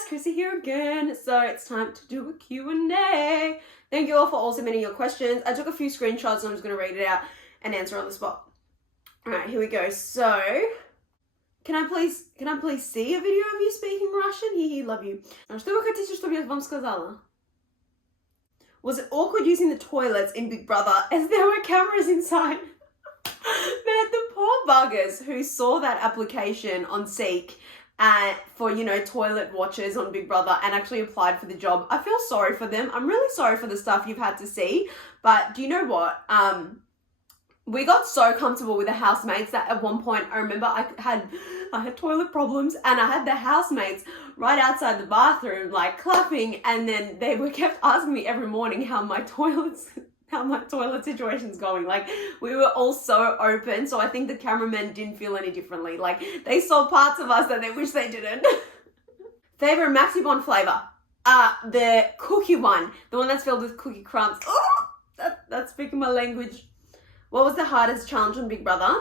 guys, Chrissy here again. So it's time to do a Q&A. Thank you all for all submitting your questions. I took a few screenshots and I'm just going to read it out and answer on the spot. All right, here we go. So, can I please see a video of you speaking Russian? Hee, love you. Что вы хотите, чтобы я вам сказала? Was it awkward using the toilets in Big Brother as there were cameras inside? Man, the poor buggers who saw that application on Seek for, you know, toilet watchers on Big Brother and actually applied for the job. I feel sorry for them. I'm really sorry for the stuff you've had to see. But do you know what? We got so comfortable with the housemates that at one point I remember I had toilet problems and I had the housemates right outside the bathroom like clapping, and then they were kept asking me every morning how my toilet situation's going. Like, we were all so open, so I think the cameramen didn't feel any differently. Like, they saw parts of us that they wish they didn't. Favorite Maxi Bond flavor? The cookie one, the one that's filled with cookie crumbs. Oh, that's speaking my language. What was the hardest challenge on Big Brother?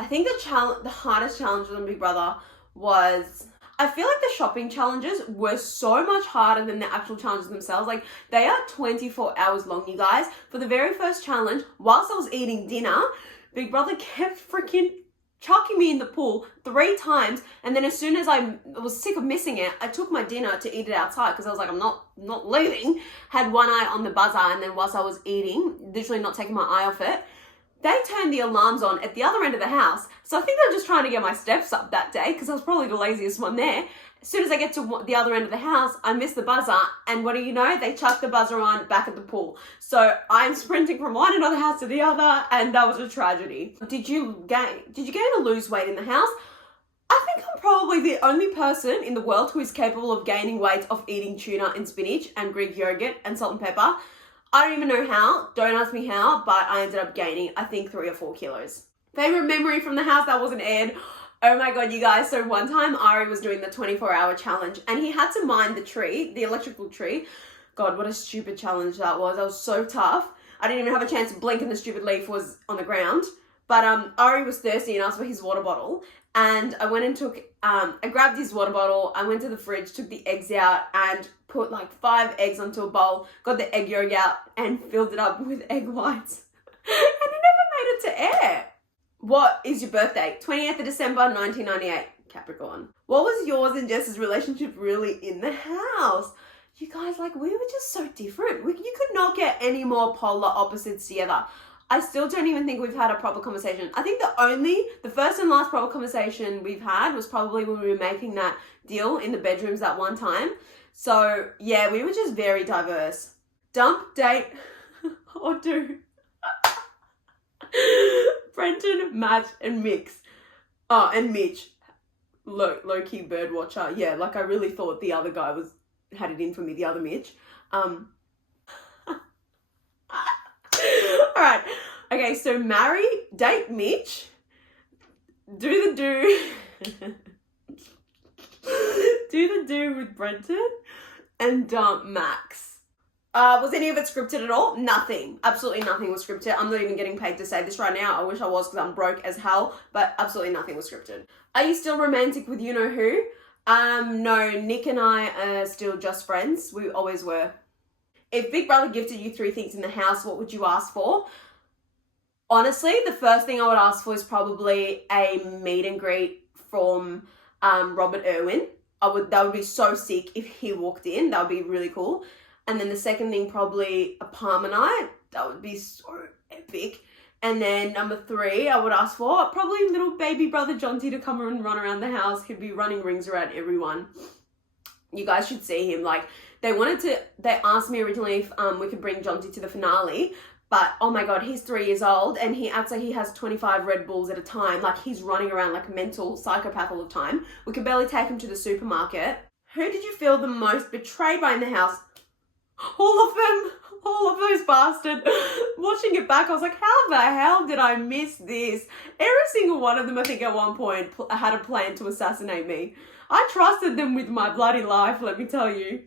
I think the hardest challenge on Big Brother was, I feel like the shopping challenges were so much harder than the actual challenges themselves. Like, they are 24 hours long, you guys. For the very first challenge, whilst I was eating dinner, Big Brother kept freaking chucking me in the pool 3 times, and then as soon as I was sick of missing it, I took my dinner to eat it outside because I was like, I'm not leaving. Had one eye on the buzzer, and then whilst I was eating, literally not taking my eye off it, they turned the alarms on at the other end of the house. So I think they were just trying to get my steps up that day because I was probably the laziest one there. As soon as I get to the other end of the house, I miss the buzzer, and what do you know? They chuck the buzzer on back at the pool. So I'm sprinting from one end of the house to the other, and that was a tragedy. Did you gain or lose weight in the house? I think I'm probably the only person in the world who is capable of gaining weight off eating tuna and spinach and Greek yogurt and salt and pepper. I don't even know how, don't ask me how, but I ended up gaining, I think, 3 or 4 kilos. Favorite memory from the house that wasn't aired? Oh my God, you guys. So one time Ari was doing the 24-hour challenge and he had to mine the tree, the electrical tree. God, what a stupid challenge that was. That was so tough. I didn't even have a chance to blink and the stupid leaf was on the ground. But Ari was thirsty and asked for his water bottle. And I went and took, I grabbed his water bottle, I went to the fridge, took the eggs out and put like 5 eggs onto a bowl, got the egg yolk out and filled it up with egg whites. And it never made it to air. What is your birthday? 28th of December, 1998, Capricorn. What was yours and Jess's relationship really in the house? You guys, like, we were just so different. You could not get any more polar opposites together. I still don't even think we've had a proper conversation. I think the first and last proper conversation we've had was probably when we were making that deal in the bedrooms that one time. So yeah, we were just very diverse. Dump, date, or do. Brenton, Matt, and Mix. Oh, and Mitch. Low-key bird watcher. Yeah, like I really thought the other guy had it in for me, the other Mitch. Alright. Okay, so marry, date Mitch, do the do with Brenton, and dump Max. Was any of it scripted at all? Nothing. Absolutely nothing was scripted. I'm not even getting paid to say this right now. I wish I was because I'm broke as hell, but absolutely nothing was scripted. Are you still romantic with you-know-who? No, Nick and I are still just friends. We always were. If Big Brother gifted you 3 things in the house, what would you ask for? Honestly, the first thing I would ask for is probably a meet and greet from Robert Irwin. That would be so sick if he walked in. That would be really cool. And then the second thing, probably a Parma night. That would be so epic. And then number 3, I would ask for probably little baby brother Jonty to come and run around the house. He'd be running rings around everyone. You guys should see him. Like, they asked me originally if we could bring Jonty to the finale, but oh my God, he's 3 years old and he acts like he has 25 Red Bulls at a time. Like, he's running around like a mental psychopath all the time. We could barely take him to the supermarket. Who did you feel the most betrayed by in the house? All of them. All of those bastards. Watching it back, I was like, how the hell did I miss this? Every single one of them, I think at one point, had a plan to assassinate me. I trusted them with my bloody life, let me tell you.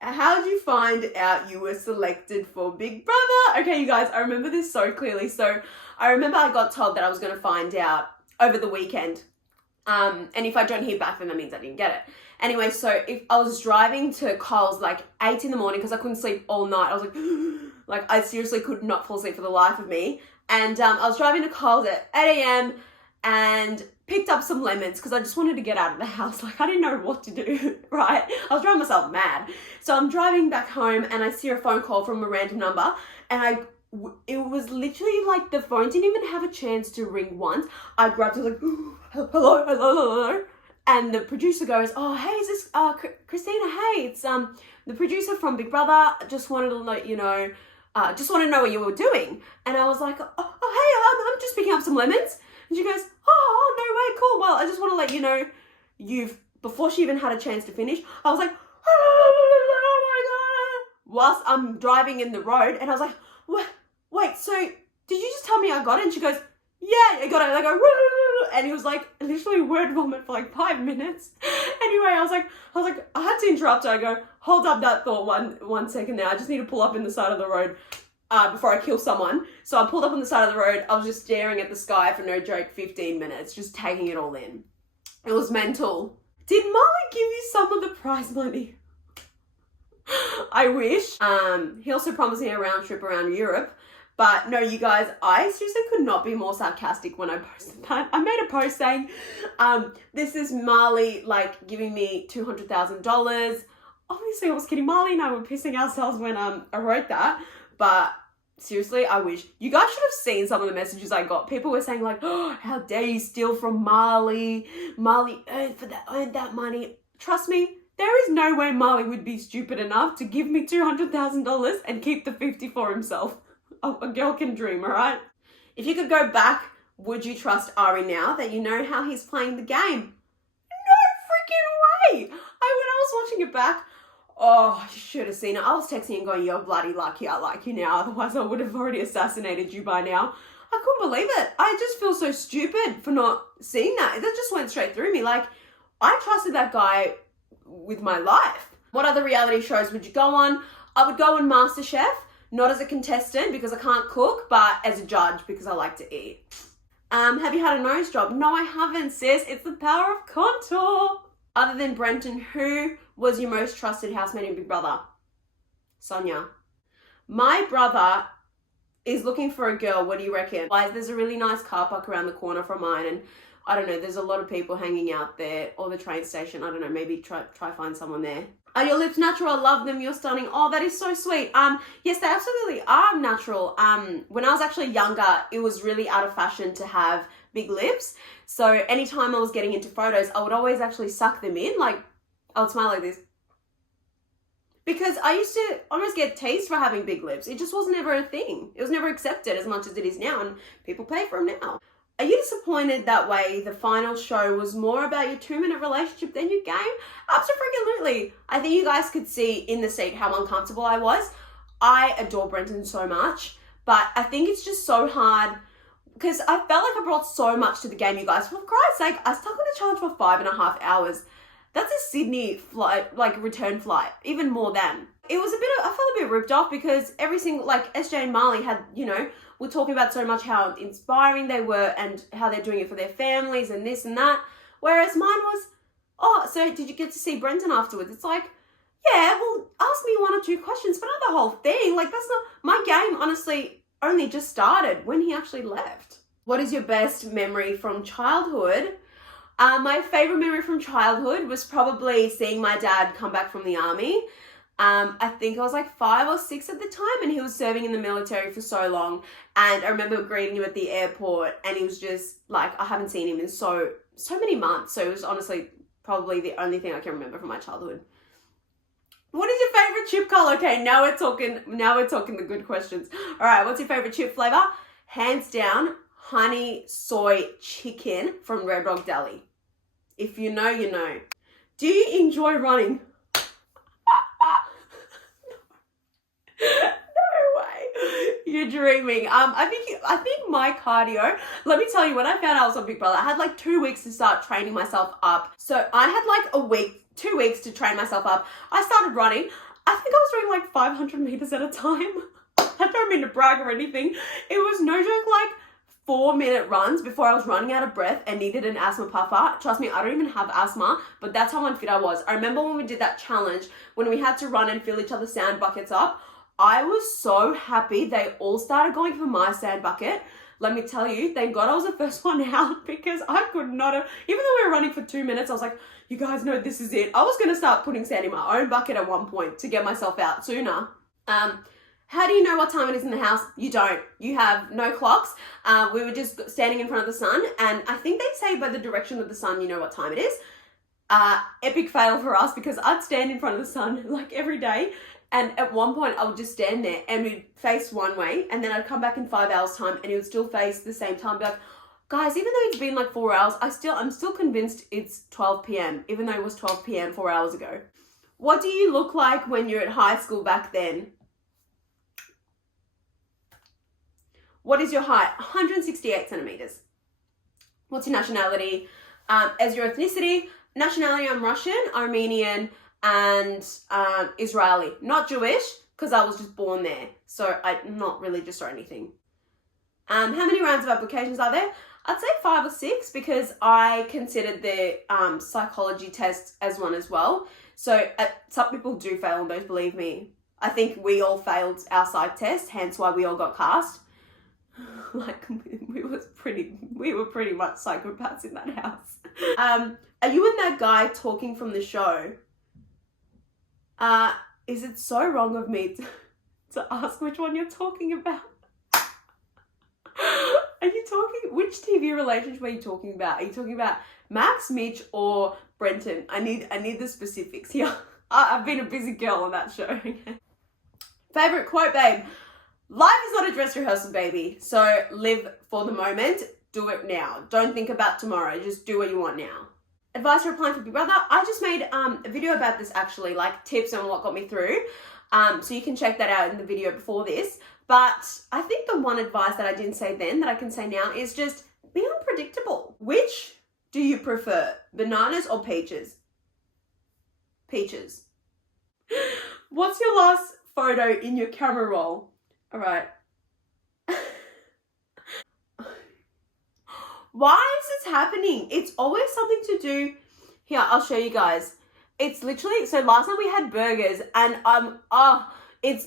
How did you find out you were selected for Big Brother? Okay, you guys, I remember this so clearly. So I remember I got told that I was going to find out over the weekend. And if I don't hear back, then that means I didn't get it. Anyway, so if I was driving to Coles like 8 in the morning because I couldn't sleep all night. I was like I seriously could not fall asleep for the life of me. And I was driving to Coles at 8 a.m. and picked up some lemons because I just wanted to get out of the house. Like, I didn't know what to do, right? I was driving myself mad. So I'm driving back home and I see a phone call from a random number, and it was literally like the phone didn't even have a chance to ring once. I grabbed it like, hello. And the producer goes, oh, hey, is this Christina? Hey, it's the producer from Big Brother. Just wanted to let you know, just want to know what you were doing. And I was like, hey, I'm just picking up some lemons. And she goes, oh, no way, cool. Well, I just want to let you know before she even had a chance to finish, I was like, oh my God, whilst I'm driving in the road. And I was like, wait, so did you just tell me I got it? And she goes, yeah, I got it. And I go, and he was like, literally word vomit for like 5 minutes. Anyway, I was like, I had to interrupt her. I go, hold up that thought one second now. I just need to pull up in the side of the road before I kill someone. So I pulled up on the side of the road. I was just staring at the sky for no joke, 15 minutes, just taking it all in. It was mental. Did Marley give you some of the prize money? I wish. He also promised me a round trip around Europe. But no, you guys, I seriously could not be more sarcastic when I posted that. I made a post saying, this is Marley, like, giving me $200,000. Obviously, I was kidding. Marley and I were pissing ourselves when I wrote that. But seriously, I wish. You guys should have seen some of the messages I got. People were saying like, oh, how dare you steal from Marley? Marley earned that money. Trust me, there is no way Marley would be stupid enough to give me $200,000 and keep the 50 for himself. A girl can dream, all right? If you could go back, would you trust Ari now that you know how he's playing the game? No freaking way! When I was watching it back, oh, you should have seen it. I was texting and going, you're bloody lucky I like you now. Otherwise, I would have already assassinated you by now. I couldn't believe it. I just feel so stupid for not seeing that. That just went straight through me. Like, I trusted that guy with my life. What other reality shows would you go on? I would go on MasterChef. Not as a contestant because I can't cook, but as a judge because I like to eat. Have you had a nose job? No, I haven't, sis. It's the power of contour. Other than Brenton, who was your most trusted housemate in Big Brother? Sonia. My brother is looking for a girl. What do you reckon? There's a really nice car park around the corner from mine, and I don't know, there's a lot of people hanging out there, or the train station. I don't know, maybe try find someone there. Are your lips natural? I love them. You're stunning. Oh, that is so sweet. Yes, they absolutely are natural. When I was actually younger, it was really out of fashion to have big lips. So anytime I was getting into photos, I would always actually suck them in. Like, I would smile like this. Because I used to almost get teased for having big lips. It just wasn't ever a thing. It was never accepted as much as it is now, and people pay for them now. Are you disappointed that way the final show was more about your 2-minute relationship than your game? Absolutely. I think you guys could see in the seat how uncomfortable I was. I adore Brenton so much, but I think it's just so hard because I felt like I brought so much to the game, you guys. For Christ's sake, I stuck on a challenge for 5.5 hours. That's a Sydney flight, like return flight, even more than. It was I felt a bit ripped off because every single, like SJ and Marley had, we're talking about so much how inspiring they were and how they're doing it for their families and this and that. Whereas mine was, oh, so did you get to see Brenton afterwards? It's like, yeah, well, ask me 1 or 2 questions, but not the whole thing. Like, that's not, my game honestly only just started when he actually left. What is your best memory from childhood? My favorite memory from childhood was probably seeing my dad come back from the army. I think I was like 5 or 6 at the time, and he was serving in the military for so long. And I remember greeting him at the airport, and he was just like, I haven't seen him in so many months. So it was honestly probably the only thing I can remember from my childhood. What is your favorite chip color? Okay, now we're talking the good questions. All right, what's your favorite chip flavor? Hands down, honey soy chicken from Red Rock Deli. If you know, you know. Do you enjoy running? No way. You're dreaming. I think my cardio, let me tell you, when I found out I was on Big Brother, I had like 2 weeks to start training myself up. So I had like 2 weeks to train myself up. I started running. I think I was doing like 500 meters at a time. I don't mean to brag or anything. It was no joke, like 4-minute runs before I was running out of breath and needed an asthma puffer. Trust me, I don't even have asthma, but that's how unfit I was. I remember when we did that challenge, when we had to run and fill each other's sand buckets up, I was so happy they all started going for my sand bucket. Let me tell you, thank God I was the first one out, because I could not have, even though we were running for 2 minutes, I was like, you guys know this is it. I was going to start putting sand in my own bucket at one point to get myself out sooner. How do you know what time it is in the house? You don't. You have no clocks. We were just standing in front of the sun, and I think they say by the direction of the sun, you know what time it is. Epic fail for us, because I'd stand in front of the sun like every day, and at one point I would just stand there and we'd face one way, and then I'd come back in 5 hours time and it would still face the same time. Be like, guys, even though it's been like 4 hours, I'm still convinced it's 12 p.m. even though it was 12 p.m. 4 hours ago. What do you look like when you're at high school back then? What is your height? 168 centimeters. What's your nationality? As your ethnicity, nationality, I'm Russian, Armenian, and Israeli. Not Jewish, because I was just born there. So I'm not religious or anything. How many rounds of applications are there? I'd say 5 or 6, because I considered the psychology test as one as well. So some people do fail on those, believe me. I think we all failed our psych test, hence why we all got cast. Like, we were pretty much psychopaths in that house. Are you and that guy talking from the show? Is it so wrong of me to ask which one you're talking about? Are you talking, which TV relationship are you talking about? Are you talking about Max, Mitch, or Brenton? I need the specifics here. I've been a busy girl on that show. Favorite quote, babe? Life is not a dress rehearsal, baby. So live for the moment. Do it now. Don't think about tomorrow. Just do what you want now. Advice for applying for Big Brother. I just made a video about this, actually, like tips on what got me through. So you can check that out in the video before this. But I think the one advice that I didn't say then that I can say now is just be unpredictable. Which do you prefer? Bananas or peaches? Peaches. What's your last photo in your camera roll? All right. Why is this happening? It's always something to do. Here, I'll show you guys. It's literally, so last time we had burgers, and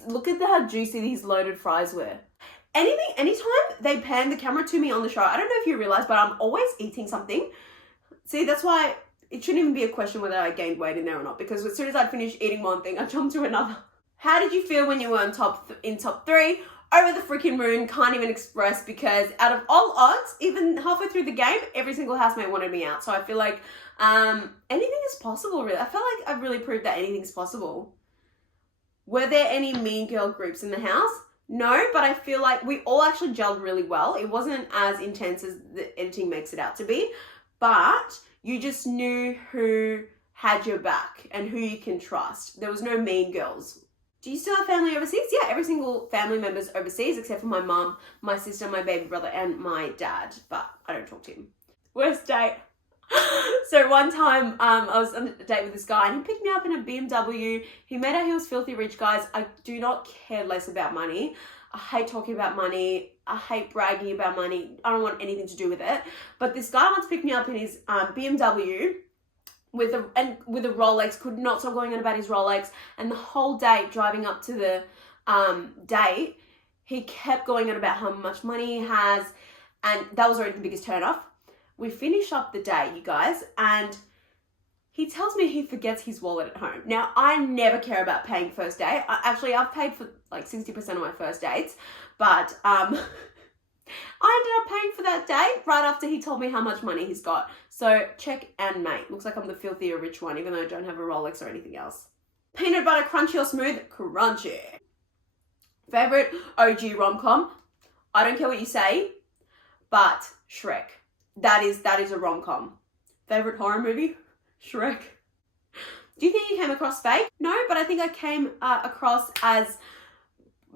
look at how juicy these loaded fries were. Anytime they pan the camera to me on the show, I don't know if you realize, but I'm always eating something. See, that's why it shouldn't even be a question whether I gained weight in there or not, because as soon as I finish eating one thing, I jump to another. How did you feel when you were in top 3? Over the freaking moon, can't even express, because out of all odds, even halfway through the game, every single housemate wanted me out. So I feel like anything is possible, really. I feel like I've really proved that anything's possible. Were there any mean girl groups in the house? No, but I feel like we all actually gelled really well. It wasn't as intense as the editing makes it out to be, but you just knew who had your back and who you can trust. There was no mean girls. Do you still have family overseas? Yeah, every single family member's overseas except for my mum, my sister, my baby brother, and my dad, but I don't talk to him. Worst date. So one time I was on a date with this guy, and he picked me up in a BMW. He made out he was filthy rich, guys. I do not care less about money. I hate talking about money. I hate bragging about money. I don't want anything to do with it. But this guy once picked me up in his BMW with a Rolex, could not stop going on about his Rolex, and the whole day driving up to the date, he kept going on about how much money he has, and that was already the biggest turn off. We finish up the day, you guys, and he tells me he forgets his wallet at home. Now, I never care about paying first date. I've paid for like 60% of my first dates, but I ended up paying for that date right after he told me how much money he's got. So check and mate. Looks like I'm the filthier rich one, even though I don't have a Rolex or anything else. Peanut butter crunchy or smooth? Crunchy. Favorite OG rom-com? I don't care what you say, but Shrek. That is a rom-com. Favorite horror movie? Shrek. Do you think you came across fake? No, but I think I came across as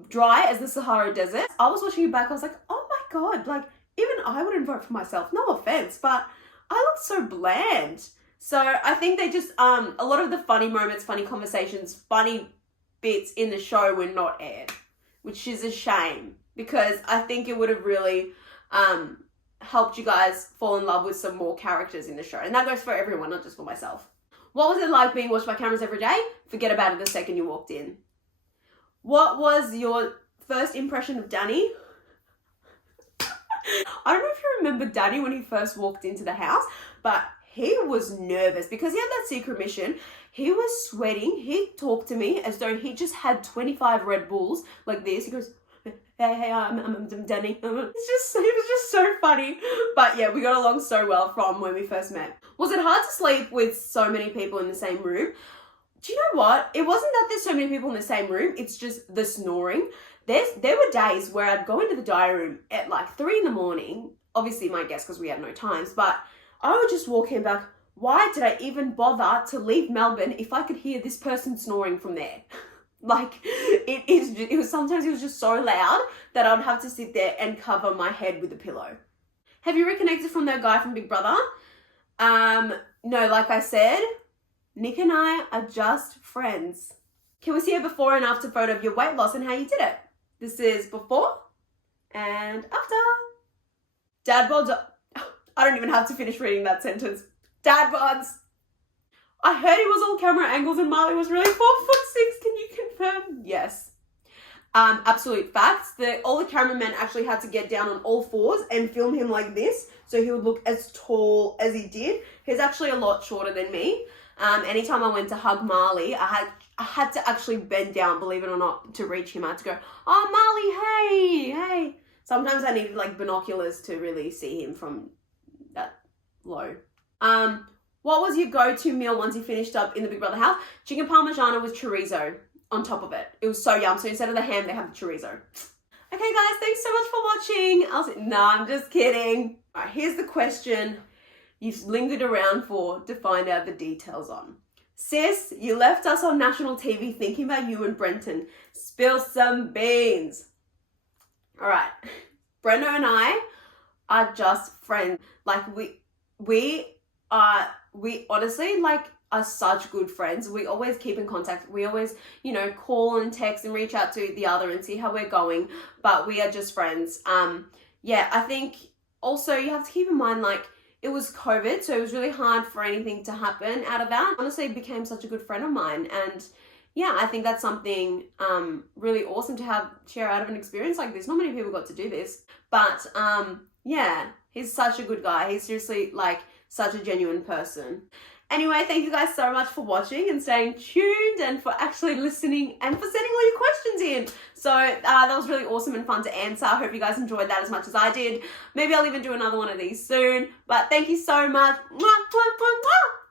dry as the Sahara Desert. I was watching it back, I was like, oh my God, like even I wouldn't vote for myself. No offense, but I look so bland. So I think they just, a lot of the funny moments, funny conversations, funny bits in the show were not aired, which is a shame, because I think it would have really helped you guys fall in love with some more characters in the show. And that goes for everyone, not just for myself. What was it like being watched by cameras every day? Forget about it the second you walked in. What was your first impression of Danny? I don't know if you remember Danny when he first walked into the house, but he was nervous because he had that secret mission. He was sweating. He talked to me as though he just had 25 Red Bulls like this. He goes, hey, I'm Danny. It was just so funny. But yeah, we got along so well from when we first met. Was it hard to sleep with so many people in the same room? Do you know what? It wasn't that there's so many people in the same room. It's just the snoring. There were days where I'd go into the diary room at like 3 a.m. Obviously my guess because we had no times, but I would just walk in back. Why did I even bother to leave Melbourne if I could hear this person snoring from there? Like, sometimes it was just so loud that I'd have to sit there and cover my head with a pillow. Have you reconnected from that guy from Big Brother? No, like I said, Nick and I are just friends. Can we see a before and after photo of your weight loss and how you did it? This is before and after. Dad bods. I don't even have to finish reading that sentence. Dad bods. I heard he was all camera angles and Marley was really 4'6". Can you confirm? Yes. Absolute facts. All the cameramen actually had to get down on all fours and film him like this so he would look as tall as he did. He's actually a lot shorter than me. Anytime I went to hug Marley, I had to actually bend down, believe it or not, to reach him. I had to go, oh, Marley, hey. Sometimes I needed like binoculars to really see him from that low. What was your go-to meal once you finished up in the Big Brother house? Chicken parmigiana with chorizo on top of it. It was so yum. So instead of the ham, they have the chorizo. Okay, guys, thanks so much for watching. I'm just kidding. All right, here's the question you've lingered around for to find out the details on. Sis, you left us on national TV thinking about you and Brenton. Spill some beans. All right, Brenda and I are just friends. Like we honestly like are such good friends. We always keep in contact. We always, call and text and reach out to the other and see how we're going, but we are just friends. Yeah, I think also you have to keep in mind, like, it was COVID, so it was really hard for anything to happen out of that. Honestly, it became such a good friend of mine, and yeah, I think that's something really awesome to share out of an experience like this. Not many people got to do this, but yeah, he's such a good guy. He's seriously like such a genuine person. Anyway, thank you guys so much for watching and staying tuned and for actually listening and for sending all your questions in. So that was really awesome and fun to answer. I hope you guys enjoyed that as much as I did. Maybe I'll even do another one of these soon. But thank you so much. Mwah, mwah, mwah, mwah.